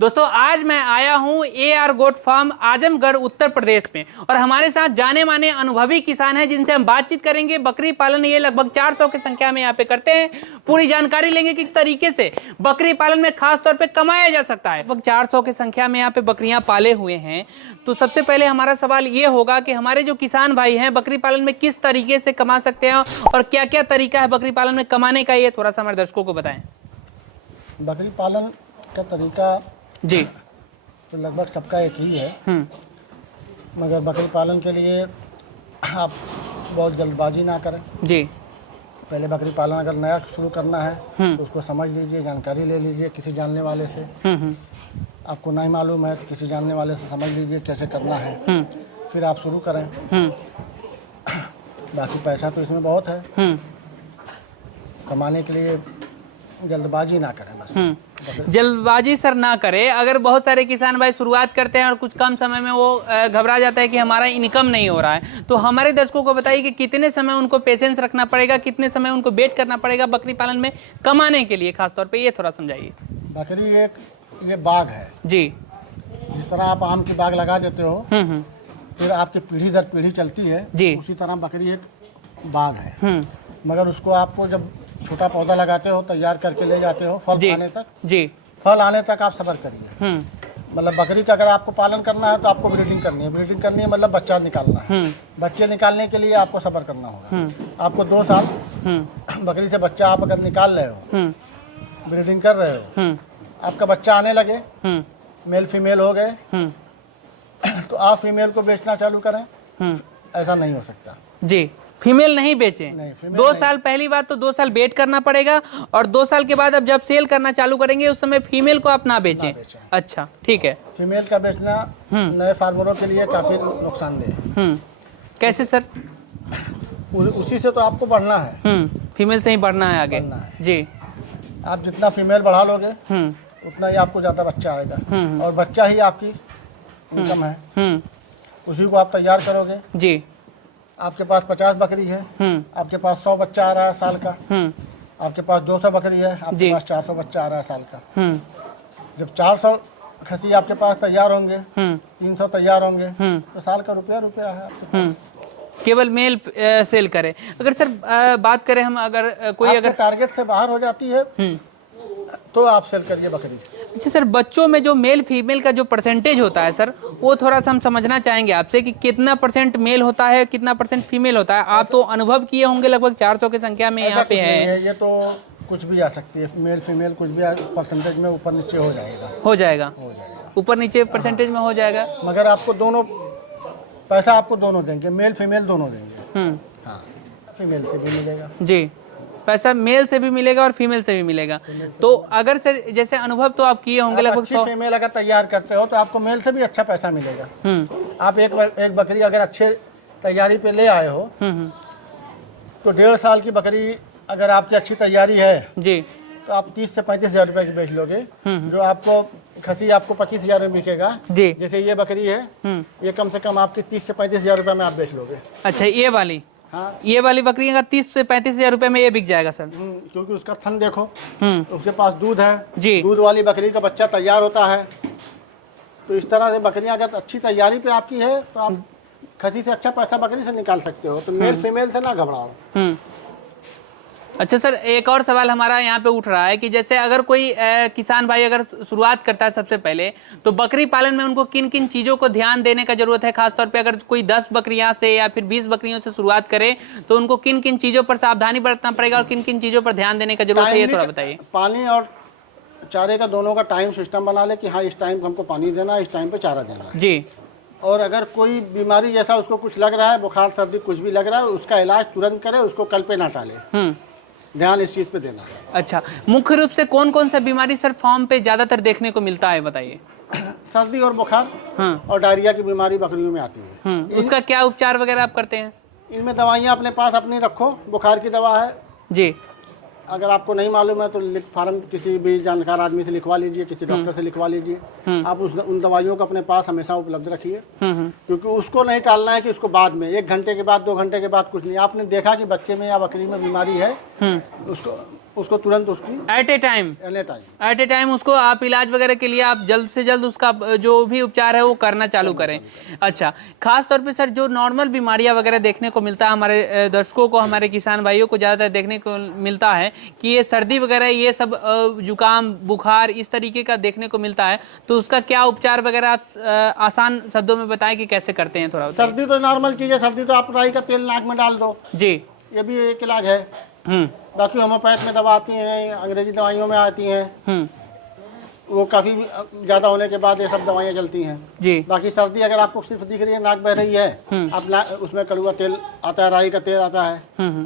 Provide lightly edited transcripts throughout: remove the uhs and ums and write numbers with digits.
दोस्तों आज मैं आया हूं AR goat farm Azamgarh Uttar Pradesh में और हमारे साथ जाने माने अनुभवी किसान हैं जिनसे हम बातचीत करेंगे। बकरी पालन ये लगभग 400 की संख्या में यहाँ पे करते हैं। पूरी जानकारी लेंगे किस तरीके से बकरी पालन में खास तौर पे कमाया जा सकता है। लगभग 400 की संख्या में यहाँ पे बकरियां पाले हुए हैं। तो सबसे पहले हमारा सवाल ये होगा कि हमारे जो किसान भाई हैं बकरी पालन में किस तरीके से कमा सकते हैं और क्या क्या तरीका है बकरी पालन में कमाने का, ये थोड़ा सा हमारे दर्शकों को बताएं। बकरी पालन का तरीका जी तो लगभग सबका एक ही है, मगर बकरी पालन के लिए आप बहुत जल्दबाजी ना करें। जी पहले बकरी पालन अगर नया शुरू करना है तो उसको समझ लीजिए, जानकारी ले लीजिए किसी जानने वाले से। आपको नहीं मालूम है तो किसी जानने वाले से समझ लीजिए कैसे करना है, फिर आप शुरू करें। बाकी पैसा तो इसमें बहुत है, कमाने के लिए जल्दबाजी ना करें बस। जल्दबाजी सर ना करें। अगर बहुत सारे किसान भाई शुरुआत करते हैं और कुछ कम समय में वो घबरा जाता है कि हमारा इनकम नहीं हो रहा है, तो हमारे दर्शकों को बताइए कि कितने समय उनको पेशेंस रखना पड़ेगा, कितने समय उनको वेट करना पड़ेगा बकरी पालन में कमाने के लिए, खासतौर पे ये थोड़ा समझाइए। बकरी एक ये बाग है जी। जिस तरह आप आम की बाग लगा देते हो फिर आपकी पीढ़ी दर पीढ़ी चलती है जी, उसी तरह बकरी एक बाग है। मगर उसको आपको जब छोटा पौधा लगाते हो, तैयार करके ले जाते हो, फल आने तक जी, फल आने तक आप सब्र करिए। मतलब बकरी का अगर आपको पालन करना है तो आपको ब्रीडिंग करनी है। ब्रीडिंग करनी है मतलब बच्चा निकालना है। बच्चे निकालने के लिए आपको सब्र करना होगा। आपको 2 साल बकरी से बच्चा आप अगर निकाल रहे हो, ब्रीडिंग कर रहे हो, आपका बच्चा आने लगे, मेल फीमेल हो गए, तो आप फीमेल को बेचना चालू करें, ऐसा नहीं हो सकता। जी, फीमेल नहीं बेचें। नहीं, 2 साल पहली बात तो 2 साल वेट करना पड़ेगा और 2 साल के बाद अब जब सेल करना चालू करेंगे उस समय फीमेल को आप ना बेचें। अच्छा ठीक है। फीमेल का बेचना नए फार्मरों के लिए काफी नुकसानदेह है। कैसे सर? उसी से तो आपको बढ़ना है। फीमेल से ही बढ़ना है आगे। जी। आप जितना फीमेल बढ़ा लोगे उतना ही आपको ज्यादा बच्चा आएगा और बच्चा ही आपकी इनकम है। उसी को आप तैयार करोगे। जी। आपके पास 50 बकरी है, आपके पास 100 बच्चा आ रहा है साल का। आपके पास 200 बकरी है, आपके पास 400 बच्चा आ रहा है साल का। जब 400 खसी आपके पास तैयार होंगे, 300 तैयार होंगे, तो साल का रुपया है आपके पास। केवल मेल सेल करें। अगर सर बात करें हम, अगर कोई अगर टारगेट से बाहर हो जाती है तो आप सेल करिए बकरी। अच्छा सर, बच्चों में जो मेल फीमेल का जो परसेंटेज होता है सर, वो थोड़ा सा हम समझना चाहेंगे आपसे कि कितना % मेल होता है, कितना % फीमेल होता है। आप तो अनुभव किए होंगे, लगभग 400 की संख्या में यहाँ पे है। ये तो कुछ भी आ सकती है, मेल फीमेल कुछ भी परसेंटेज में ऊपर नीचे हो जाएगा। हो जाएगा ऊपर नीचे % में हो जाएगा। मगर आपको दोनों पैसा आपको दोनों देंगे, मेल फीमेल दोनों देंगे। हाँ, फीमेल से भी मिलेगा। जी, पैसा मेल से भी मिलेगा और फीमेल से भी मिलेगा। तो अगर से जैसे अनुभव तो आप किए होंगे, लगभग 100 फीमेल अगर तैयार करते हो तो आपको मेल से भी अच्छा पैसा मिलेगा। आप एक बकरी अगर अच्छे तैयारी पे ले आए हो तो 1.5 साल की बकरी अगर आपकी अच्छी तैयारी है जी, तो आप 30 से 35 हज़ार रुपए की बेच लोगे। जो आपको खसी आपको 25 हज़ार में बिकेगा जी। जैसे ये बकरी है, ये कम से कम आपकी 30 से 35 हज़ार रुपए में आप बेच लोगे। अच्छा, ये वाली? हाँ, ये वाली बकरी का 30 से 35 हज़ार रुपए में ये बिक जाएगा सर। क्योंकि उसका थन देखो, उसके पास दूध है जी। दूध वाली बकरी का बच्चा तैयार होता है। तो इस तरह से बकरियां अगर अच्छी तैयारी पे आपकी है तो आप खसी से अच्छा पैसा बकरी से निकाल सकते हो। तो मेल फीमेल से ना घबराओ। अच्छा सर, एक और सवाल हमारा यहाँ पे उठ रहा है कि जैसे अगर कोई किसान भाई अगर शुरुआत करता है सबसे पहले, तो बकरी पालन में उनको किन किन चीज़ों को ध्यान देने का जरूरत है? खासतौर पे अगर कोई 10 बकरियां से या फिर 20 बकरियों से शुरुआत करे तो उनको किन किन चीज़ों पर सावधानी बरतना पड़ेगा और किन किन चीज़ों पर ध्यान देने का जरूरत है, ये थोड़ा बताइए। पानी और चारे का दोनों का टाइम सिस्टम बना ले कि हाँ इस टाइम हमको पानी देना, इस टाइम पे चारा देना जी। और अगर कोई बीमारी जैसा उसको कुछ लग रहा है, बुखार सर्दी कुछ भी लग रहा है, उसका इलाज तुरंत करे, उसको कल पे ना टाले। ध्यान इस चीज पे देना। अच्छा, मुख्य रूप से कौन कौन सा बीमारी सर फार्म पे ज्यादातर देखने को मिलता है, बताइए। सर्दी और बुखार और डायरिया की बीमारी बकरियों में आती है। उसका क्या उपचार वगैरह आप करते हैं? इनमें दवाइयाँ अपने पास अपनी रखो। बुखार की दवा है जी, अगर आपको नहीं मालूम है तो फार्म किसी भी जानकार आदमी से लिखवा लीजिए, किसी डॉक्टर से लिखवा लीजिए। आप उन दवाइयों को अपने पास हमेशा उपलब्ध रखिए, क्योंकि उसको नहीं टालना है कि उसको बाद में 1 घंटे के बाद 2 घंटे के बाद कुछ नहीं। आपने देखा कि बच्चे में या बकरी में बीमारी है, उसको तुरंत उसकी एट ए टाइम उसको आप इलाज वगैरह के लिए आप जल्द से जल्द उसका जो भी उपचार है वो करना चालू करें। अच्छा, खास तौर पे सर जो नॉर्मल बीमारियां वगैरह देखने को मिलता है, हमारे दर्शकों को, हमारे किसान भाइयों को ज़्यादातर देखने को मिलता है कि ये सर्दी वगैरह, ये सब जुकाम, बुखार, इस तरीके का देखने को मिलता है, तो उसका क्या उपचार वगैरह आप आसान शब्दों में बताएं कि कैसे करते हैं थोड़ा? सर्दी तो नॉर्मल चीज़ है, सर्दी तो आप राई का तेल नाक में डाल दो जी, ये भी एक इलाज है। बाकी होम्योपैथ में दवा आती हैं, अंग्रेजी दवाइयों में आती हैं, वो काफ़ी ज़्यादा होने के बाद ये सब दवाइयाँ चलती हैं जी। बाकी सर्दी अगर आपको सिर्फ दिख रही है, नाक बह रही है, आप उसमें कड़वा तेल आता है, राई का तेल आता है,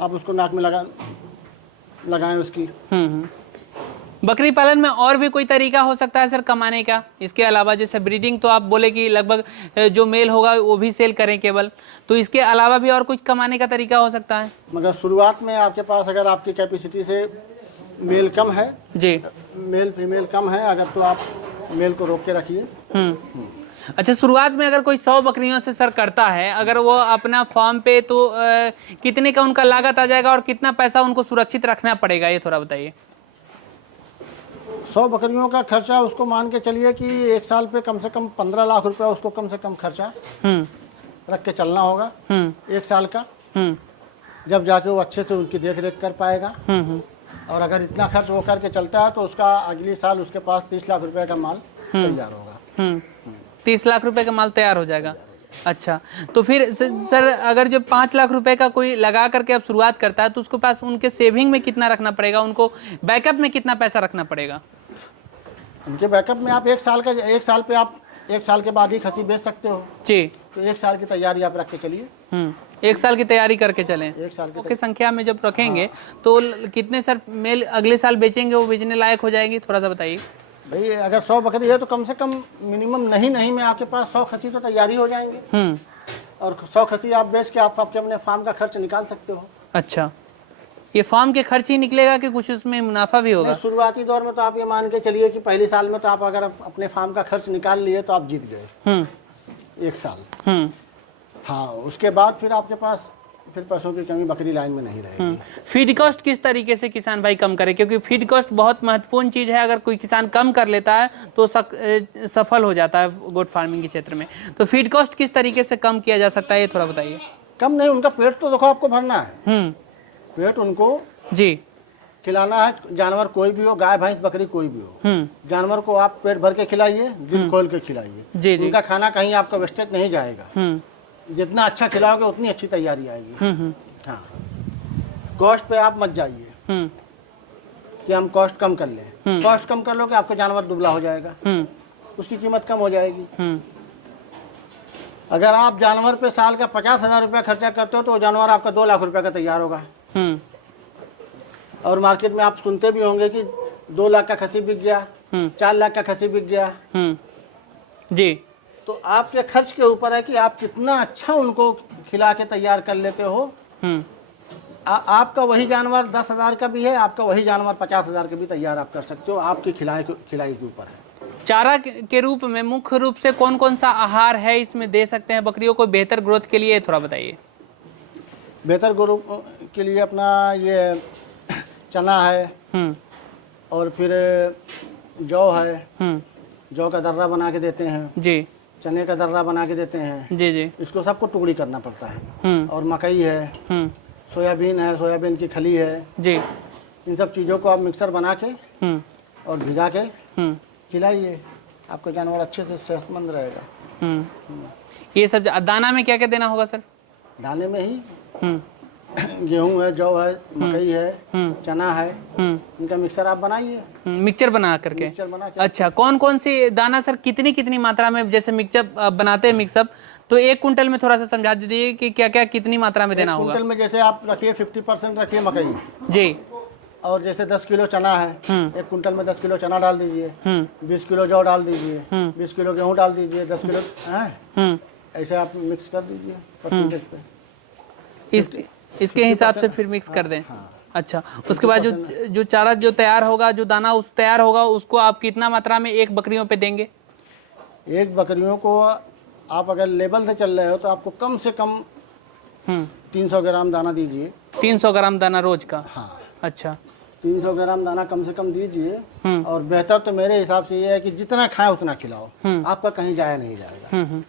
आप उसको नाक में लगाएं उसकी। बकरी पालन में और भी कोई तरीका हो सकता है सर कमाने का इसके अलावा? जैसे ब्रीडिंग तो आप बोले कि लगभग जो मेल होगा वो भी सेल करें केवल, तो इसके अलावा भी और कुछ कमाने का तरीका हो सकता है? मगर शुरुआत में आपके पास अगर आपकी कैपेसिटी से मेल कम है जी, मेल फीमेल कम है अगर, तो आप मेल को रोक के रखिए। अच्छा, शुरुआत में अगर कोई 100 बकरियों से सर करता है, अगर वो अपना फार्म पे, तो कितने का उनका लागत आ जाएगा और कितना पैसा उनको सुरक्षित रखना पड़ेगा, ये थोड़ा बताइए। 100 बकरियों का खर्चा उसको मान के चलिए कि एक साल पे कम से कम 15 लाख रुपया उसको कम से कम खर्चा रख के चलना होगा एक साल का, जब जाके वो अच्छे से उनकी देख रेख कर पाएगा। और अगर इतना खर्च वो करके चलता है तो उसका अगले साल उसके पास 30 लाख रुपए का माल तैयार होगा। 30 लाख रुपए का माल तैयार हो जाएगा। अच्छा, तो फिर सर अगर जो 5 लाख रुपए का कोई लगा करके अब शुरुआत करता है तो उसके पास उनके सेविंग में कितना रखना पड़ेगा, उनको बैकअप में कितना पैसा रखना पड़ेगा? उनके बैकअप में आप एक साल पे आप 1 साल के बाद ही खसी बेच सकते हो जी, तो 1 साल की तैयारी आप रख के चलिए। 1 साल की तैयारी करके चलें। 1 साल की संख्या में जब रखेंगे तो कितने सर मेल अगले साल बेचेंगे, वो बेचने लायक हो जाएंगी, थोड़ा सा बताइए। भाई अगर 100 बकरी है तो कम से कम मिनिमम नहीं में आपके पास 100 खसी तो तैयारी हो जाएंगे। और 100 खसी आप बेच के आप अपने फार्म का खर्च निकाल सकते हो। अच्छा, ये फार्म के खर्च ही निकलेगा कि कुछ उसमें मुनाफा भी होगा? शुरुआती दौर में तो आप ये मान के चलिए कि पहले साल में तो आप अगर अपने फार्म का खर्च निकाल लिए तो आप जीत गए 1 साल। हाँ, उसके बाद फिर आपके पास फिर पैसों की कमी बकरी लाइन में नहीं रहेगी। फीड कॉस्ट किस तरीके से किसान भाई कम करे, क्योंकि फीड कॉस्ट बहुत महत्वपूर्ण चीज़ है, अगर कोई किसान कम कर लेता है तो सफल हो जाता है गोट फार्मिंग के क्षेत्र में। तो फीड कॉस्ट किस तरीके से कम किया जा सकता है, ये थोड़ा बताइए। कम नहीं, उनका पेट तो देखो आपको भरना है। पेट उनको जी खिलाना है, जानवर कोई भी हो, गाय भैंस बकरी कोई भी हो, जानवर को आप पेट भर के खिलाइए, दिल खोल के खिलाइए। उनका खाना कहीं आपका वेस्टेज नहीं जाएगा। जितना अच्छा खिलाओगे उतनी अच्छी तैयारी आएगी। हाँ, कॉस्ट पे आप मत जाइए कि हम कॉस्ट कम कर लें। कॉस्ट कम कर लो कि आपका जानवर दुबला हो जाएगा, उसकी कीमत कम हो जाएगी। अगर आप जानवर पे साल का 50,000 रुपया खर्चा करते हो तो वो जानवर आपका 2 लाख रुपए का तैयार होगा। और मार्केट में आप सुनते भी होंगे कि 2 लाख का खसी बिक गया, 4 लाख का खसी बिक गया। जी, तो आपके खर्च के ऊपर है कि आप कितना अच्छा उनको खिला के तैयार कर लेते हो। आपका वही जानवर 10,000 का भी है, आपका वही जानवर 50,000 का भी तैयार आप कर सकते हो, आपकी खिलाई के ऊपर है। चारा के रूप में मुख्य रूप से कौन कौन सा आहार है इसमें दे सकते हैं बकरियों को बेहतर ग्रोथ के लिए, थोड़ा बताइए। बेहतर ग्रोथ के लिए अपना ये चना है और फिर जौ है, जौ का दर्रा बना के देते हैं जी, चने का दर्रा बना के देते हैं जी। इसको सबको टुकड़ी करना पड़ता है। और मकई है, सोयाबीन है, सोयाबीन की खली है जी। इन सब चीज़ों को आप मिक्सर बना के और भिगा के खिलाइए, आपका जानवर अच्छे से सेहतमंद रहेगा। ये सब दाना में क्या क्या देना होगा सर? दाने में ही गेहूं है, जौ है, मकई है, चना है, इनका मिक्सर आप बनाइए। मिक्सचर बना करके। अच्छा, कौन कौन सी दाना सर कितनी कितनी मात्रा में, जैसे मिक्सचर बनाते हैं मिक्सअप, तो 1 कुंटल में थोड़ा सा समझा दीजिए कि क्या क्या कितनी मात्रा में देना होगा? कुंटल में जैसे आप रखिए 50% रखिए मकई जी, और जैसे 10 किलो चना है, 1 कुंटल में 10 किलो चना डाल दीजिए, 20 किलो जौ डाल दीजिए, 20 किलो गेहूँ डाल दीजिए, 10 किलो ऐसे आप मिक्स कर दीजिए परसेंटेज पे। इसके हिसाब से फिर मिक्स कर दें। अच्छा, उसके बाद जो चारा जो तैयार होगा, जो दाना उस तैयार होगा, उसको आप कितना मात्रा में 1 बकरियों पे देंगे? 1 बकरियों को आप अगर लेवल से चल रहे हो तो आपको कम से कम 300 ग्राम दाना दीजिए। 300 ग्राम दाना रोज का? हाँ। अच्छा, 300 ग्राम दाना कम से कम दीजिए। और बेहतर तो मेरे हिसाब से ये है कि जितना खाए उतना खिलाओ, आपका कहीं जाया नहीं जाएगा।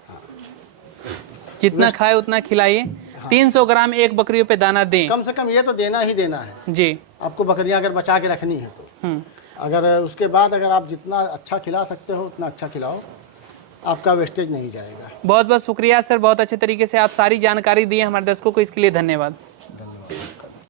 जितना खाए उतना खिलाइए। 300 ग्राम एक बकरियों पे दाना दें, कम से कम ये तो देना ही देना है जी। आपको, बकरियां अगर बचा के रखनी है तो। अगर उसके बाद अगर आप जितना अच्छा खिला सकते हो उतना अच्छा खिलाओ, आपका वेस्टेज नहीं जाएगा। बहुत बहुत शुक्रिया सर, बहुत अच्छे तरीके से आप सारी जानकारी दी है हमारे दर्शकों को, इसके लिए धन्यवाद।